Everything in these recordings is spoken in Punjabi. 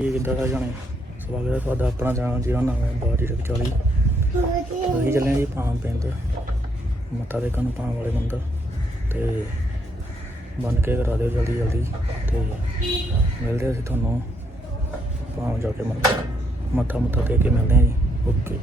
ਇਹ ਕਿੱਦਾਂ ਦਾ ਜਾਣੇ? ਸਵਾਗਤ ਹੈ ਤੁਹਾਡਾ ਆਪਣਾ ਚੈਨਲ ਜਿਹਦਾ ਨਾਮ ਹੈ ਬਾਜੀ 40 ਅਸੀਂ ਚੱਲੇ ਹਾਂ ਜੀ ਪਾਮ ਪਿੰਡ, ਮੱਥਾ ਟੇਕਣ ਨੂੰ ਪਾਮ ਵਾਲੇ ਮੰਦਰ। ਤੇ ਬੰਨ ਕੇ ਕਰਾ ਦਿਓ ਜਲਦੀ ਜਲਦੀ। ਤੇ ਮਿਲਦੇ ਹਾਂ ਅਸੀਂ ਤੁਹਾਨੂੰ, ਪਾਮ ਜਾ ਕੇ ਮੰਦਰ। ਮੱਥਾ ਮੁੱਥਾ ਟੇਕ ਕੇ ਮਿਲਦੇ ਹਾਂ ਜੀ। ਓਕੇ।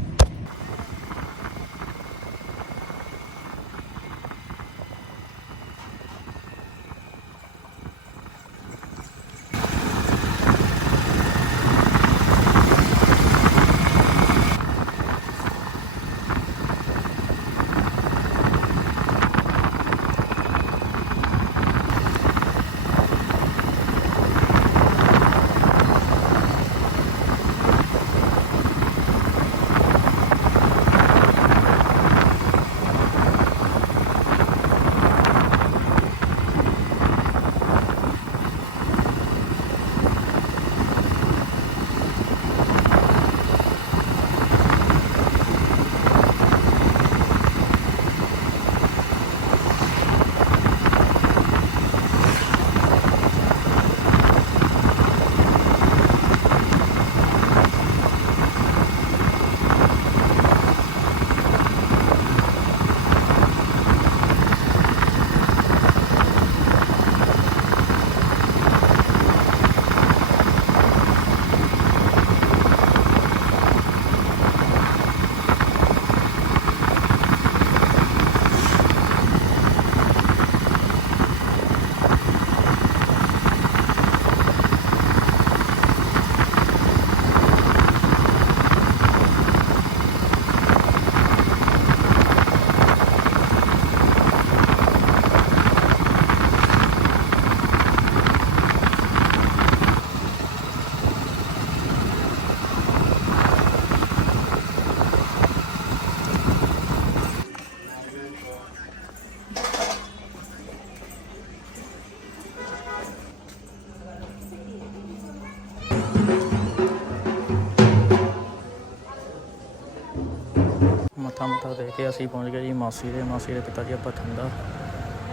ਮੱਥਾ ਮੁੱਥਾ ਦੇ ਕੇ ਅਸੀਂ ਪਹੁੰਚ ਗਏ ਜੀ ਮਾਸੀ ਦੇ ਮਾਸੀ ਦੇ ਪਿਤਾ ਜੀ ਆਪਾਂ ਠੰਡਾ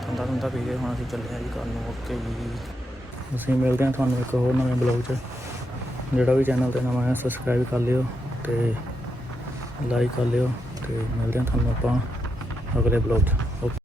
ਠੰਡਾ ਠੰਡਾ ਪੀ ਕੇ ਹੁਣ ਅਸੀਂ ਚੱਲੇ ਹਾਂ ਜੀ ਘਰ ਨੂੰ, ਓਕੇ ਜੀ। ਅਸੀਂ ਮਿਲਦੇ ਹਾਂ ਤੁਹਾਨੂੰ ਇੱਕ ਹੋਰ ਨਵੇਂ ਬਲੌਗ 'ਚ। ਜਿਹੜਾ ਵੀ ਚੈਨਲ ਤੇ ਨਵਾਂ ਹੈ ਸਬਸਕ੍ਰਾਈਬ ਕਰ ਲਿਓ ਤੇ ਲਾਈਕ ਕਰ ਲਿਓ ਤੇ ਮਿਲਦੇ ਹਾਂ ਤੁਹਾਨੂੰ ਆਪਾਂ ਅਗਲੇ ਬਲੌਗ 'ਚ। ਓਕੇ